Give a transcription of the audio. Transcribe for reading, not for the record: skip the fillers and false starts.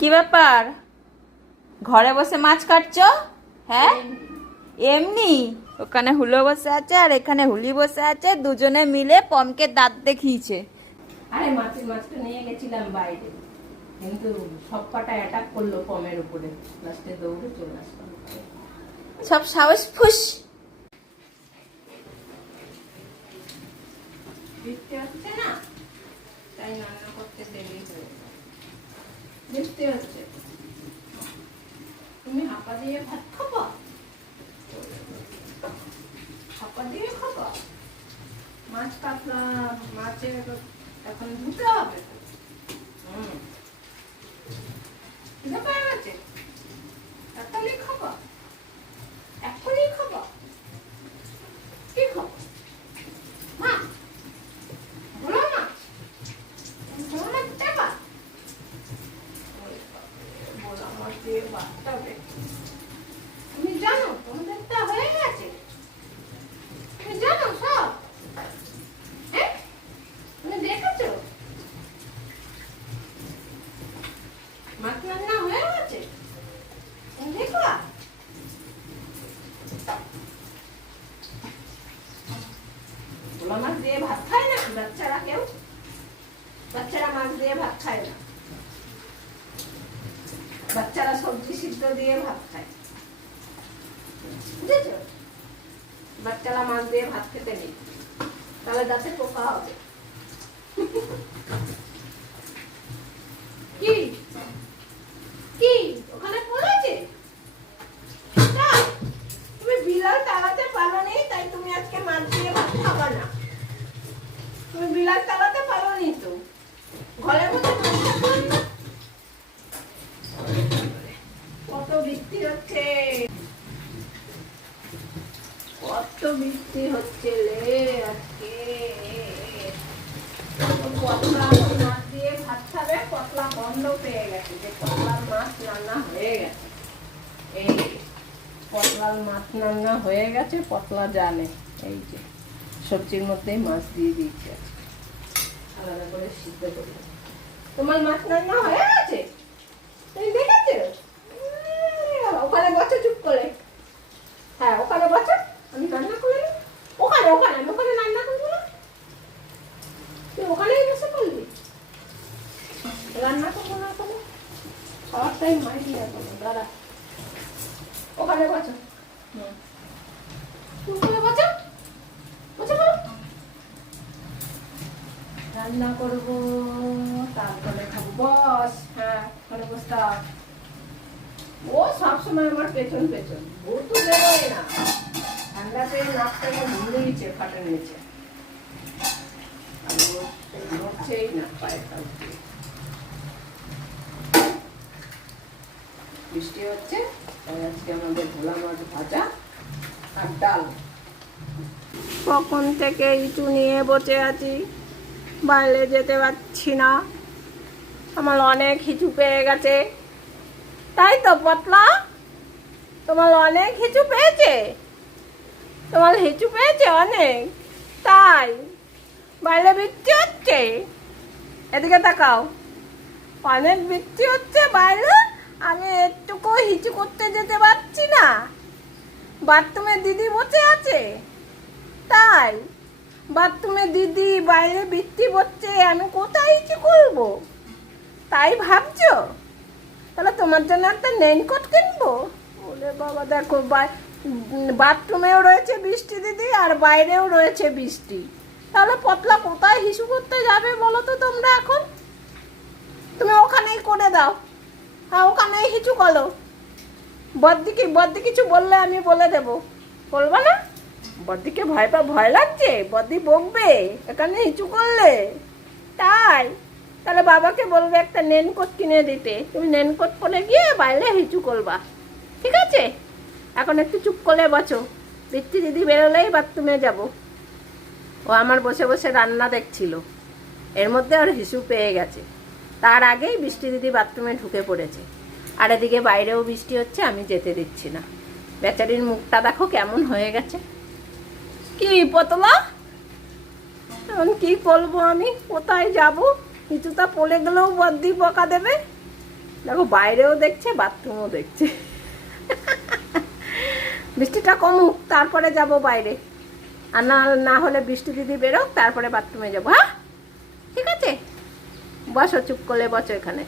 কি ব্যাপার? ঘরে বসে মাছ কাটছো? হ্যাঁ, এমনি? ওখানে হুলো বসে আছে আর এখানে হুলি বসে আছে, দুজনে মিলে পমকে দাঁত দেখিয়েছে। আরে মাছটা নিয়ে গেছিলাম বাইরে, কিন্তু সব কটা অ্যাটাক করলো পমের উপরে, লাস্টে দৌড়ে চলে আসলাম। সব সাহস ফুস। বৃষ্টি হচ্ছে না, তাই রান্না করতে দেরি হয়ে গেল। বৃষ্টি হচ্ছে, তুমি হাঁপা দিয়ে ভাত খাবা? হাঁপা দিয়ে খাবা? মাছ কাটলাম, মাছের এখন ধুতে হবে। খিদে পেয়ে গেছে, তাড়াতাড়ি খাবা, এখনই খাবা। কি খাবো? মাছ, ভোলা মাছ, ভোলা মাছ দেবা? ভোলা মাছ দিয়ে ভাত হবে। তুমি জানো তোমাদেরটা হয়ে গেছে? তুমি জানো সব? হ্যাঁ, তুমি দেখেছো মাছ রান্না হয়ে গেছে? দেখবা? ভোলা মাছ দিয়ে ভাত খায় না বাচ্চারা, কেউ বাচ্চারা মাছ দিয়ে ভাত খায় না, বাচ্চারা সবজি সিদ্ধ দিয়ে ভাত খায়, বুঝেছো? বাচ্চারা মাছ দিয়ে ভাত খেতে নেই, তাহলে দাঁতে পোকা হবে। কি কি ওখানে পড়েছে? তুমি বিলাল তাড়াতে পারো নি, তাই তুমি আজকে মাছ দিয়ে ভাত খাবা না। তুমি বিলাল তাড়াতে পারো নি তো, ঘরে বসে মাছটা করবে। কত বৃষ্টি হচ্ছে, কত বৃষ্টি হচ্ছে রে আজকে। পটলা মাছ দিয়ে ভাত খাবে, পটলা বন্ধ পেয়ে গেছে, যে পটলার মাছ রান্না হয়ে গেছে। এই পটলার মাছ রান্না হয়ে গেছে, পটলা জানে। এই যে সবজির মধ্যেই মাছ দিয়ে দিয়েছি, আলাদা করে সিদ্ধ করি। তোমার মাছ রান্না হয়ে গেছে, তুমি দেখেছো? ওখানে বসে চুপ করে, হ্যাঁ ওখানে বসে, আমি রান্না করে নিই। ওখানে ওখানে আমি ওখানে রান্না করবো না, তুই ওখানেই বসে করবি। রান্না করবো না ওখানে, খাওয়ার টাইম মাইরি এখন, দাঁড়া ওখানে বসো। ওখানে বসো, বসে পড়ো। রান্না করবো, তারপরে খাবো। বস, হ্যাঁ ওখানে বসতা। ও সবসময় আমার পেছন পেছন, ও তো বেরোয় না, ঠান্ডাতে নাকটাকে ঘুরিয়েছে ফাটের নিচে, আর ও নড়ছেই না পায়েরটা উঠে। বৃষ্টি হচ্ছে, তাই আজকে আমাদের ভোলা মাছ ভাজা আর ডাল। কখন থেকে ইঁচু নিয়ে বসে আছি, বাইরে যেতে পারছি না, আমার অনেক হিচু পেয়ে গেছে। তাই তো পতলা, তোমার অনেক হিচু পেয়েছে? তোমার হিচু পেয়েছে অনেক? তাই বাইরে বৃষ্টি হচ্ছে, এদিকে তাকাও, অনেক বৃষ্টি হচ্ছে বাইরে, আমি একটুকু হিচু করতে যেতে পারছি না। বাথরুমে দিদি বসে আছে, তাই বাথরুমে দিদি, বাইরে বৃষ্টি পড়ছে, আমি কোথায় হিচু করবো? তাই ভাবছো? তাহলে তোমার জন্য একটা রেইনকোট কিনবো। ওরে বাবা, দেখো বাথরুমেও রয়েছে বৃষ্টি দিদি, আর বাইরেও রয়েছে বৃষ্টি, তাহলে পতলা কোথায় হিসু করতে যাবে বলো তো তোমরা? এখন তুমি ওখানেই করে দাও, হ্যাঁ ওখানেই হিচু করো। বদ্দি কিছু বললে আমি বলে দেবো, বলবো না? বদ্দিকে ভয় লাগছে, বদ্দি বকবে এখানে হিচু করলে, তাই তাহলে বাবাকে বলবে একটা রেইনকোট কিনে দিতে, তুমি রেইনকোট পরে গিয়ে বাইরে হিচু করবা, ঠিক আছে? এখন একটু চুপ করে বসো, বৃষ্টি দিদি বেরোলেই বাথরুমে যাব। ও আমার বসে বসে রান্না দেখছিল, এর মধ্যে ওর হিসু পেয়ে গেছে, তার আগেই বৃষ্টি দিদি বাথরুমে ঢুকে পড়েছে, আর এদিকে বাইরেও বৃষ্টি হচ্ছে, আমি যেতে দিচ্ছি না। বেচারির মুখটা দেখো কেমন হয়ে গেছে। কি পতলা, এখন কি করবো আমি, কোথায় যাব? কিছুটা পড়ে গেলেও বদ্দি বকা দেবে, দেখো বাইরেও দেখছে, বাথরুমও দেখছে। বৃষ্টিটা কমুক, তারপরে যাব বাইরে। আর না হলে বৃষ্টি দিদি বেরোক, তারপরে বাথরুমে যাবো। হ্যাঁ ঠিক আছে, বসো, চুপ করলে বসো এখানে।